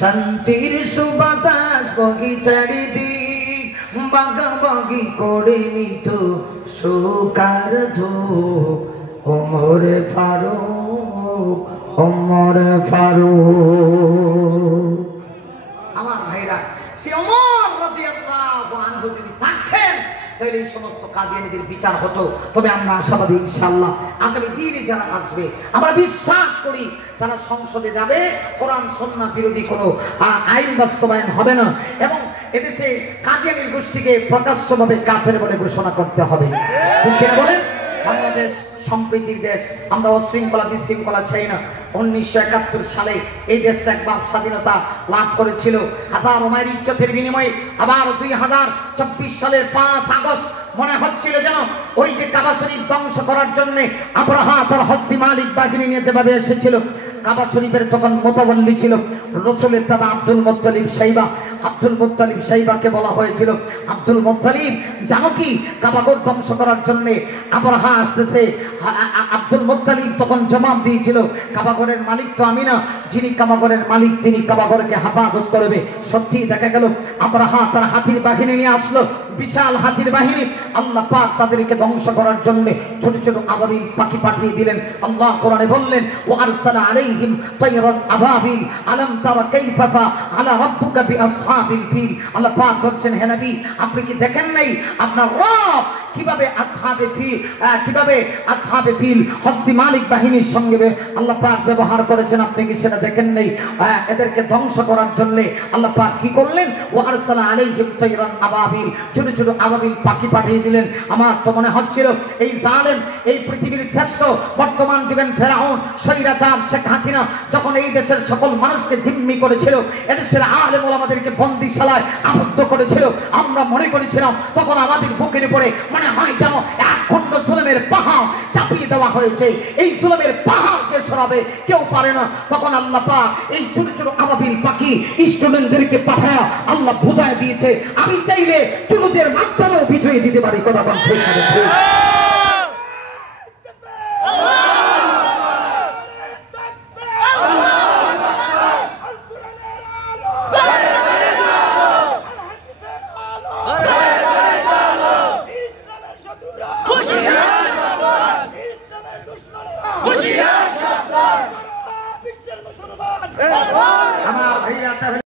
শান্তির সুবাতাস বগি চারিদিক বাগাবাগি করে নিত সুকার ধূপ ওমর ফারুক ওমর ফারুক। আমার ভাইরা, সে ওমর রাদিয়াল্লাহু আনহু যদি থাকতেন তাহলে এই সমস্ত কাদিয়ানীদের বিচার হতো। তবে আমরা আশাবাদী ইনশাআল্লাহ আগামী দিনে যারা আসবে আমরা বিশ্বাস করি তারা সংসদে যাবে, কোরআন সুন্নাহ বিরোধী কোনো আইন বাস্তবায়ন হবে না এবং এদেশে কাদিয়ানীর গোষ্ঠীকে প্রকাশ্যভাবে কাফের বলে ঘোষণা করতে হবে। ঠিক কিনা বলেন? বাংলাদেশ সম্প্রীতির দেশ, আমরা অশৃঙ্খলা বিশৃঙ্খলা চাই না। 1971 সালে এই দেশটা একবার স্বাধীনতা লাভ করেছিল হাজারো মায়ের ইজ্জতের বিনিময়ে। আবার 2024 সালের 5 আগস্ট মনে হচ্ছিল যেন ওই যে কাবা শরীফ ধ্বংস করার জন্য আব্রাহা তার হস্তি মালিক বাহিনী নিয়ে যেভাবে এসেছিল, কাবা শরীফের তখন মোতাবল্লি ছিল রসুলের দাদা Abdul Muttalib Saiba. Abdul Muttalib সাইবাকে বলা হয়েছিল, আব্দুল মুত্তালিব জানো কি কাবাঘর ধ্বংস করার জন্য আব্রাহা আসতেছে। আব্দুল মুত্তালিব তখন জবাব দিয়েছিল, কাবাঘরের মালিক তো আমি না, যিনি কাবাঘরের মালিক তিনি কাবাঘরকে হেফাজত করবে। সত্যি দেখা গেল আব্রাহা তার হাতির বাহিনী নিয়ে আসলো, বিশাল হাতির বাহিনী। আল্লাহ পাক তাদেরকে ধ্বংস করার জন্য ছোট ছোট আবাবিল পাখি পাঠিয়ে দিলেন। আল্লাহ কোরআনে বললেন, ওয়া আরসালা আলাইহিম তায়রান আবাবিল আলাম তারা কাইফা ফাআলা রাব্বুকা বিআসহাবিল ফিল। আল্লাহ পাক বলছেন, হে নবী আপনি কি দেখেন নাই আপনার রব কিভাবে আসহাবে ফিল হস্তি মালিক বাহিনীর সঙ্গে আল্লাহ পাক ব্যবহার করেছেন, আপনি কি সেটা দেখেন নাই? এদেরকে ধ্বংস করার জন্য আল্লাহ পাক কি করলেন? ওয়া আরসালা আলাইহিম তায়রান আবাবিল, ছোট ছোট আবাবিল পাখি পাঠিয়ে দিলেন। আমার তো মনে হচ্ছিল এই জালেম, এই পৃথিবীর শ্রেষ্ঠ বর্তমান যুগের ফেরাউন স্বৈরাচার শেখ হাসিনা যখন এই দেশের সকল মানুষকে জিম্মি করেছিল, এদেশের আলেম ওলামাদেরকে বন্দিশালায় আবদ্ধ করেছিল, আমরা মনে করেছিলাম তখন আমাদের বুকের উপরে মনে হয় যেন এক খণ্ড জুলুমের পাহাড় চাপিয়ে দেওয়া হয়েছে। এই জুলুমের পাহাড়কে সরাবে কেউ পারে না। তখন আল্লাহ পাক এই ছোট ছোট আবাবিল পাখি স্টুডেন্টদেরকে পাঠায় আল্লাহ বুঝায় দিয়েছে, আমি চাইলে চুলুদের মাধ্যমেও বিজয়ী দিতে পারি। কথা বলছে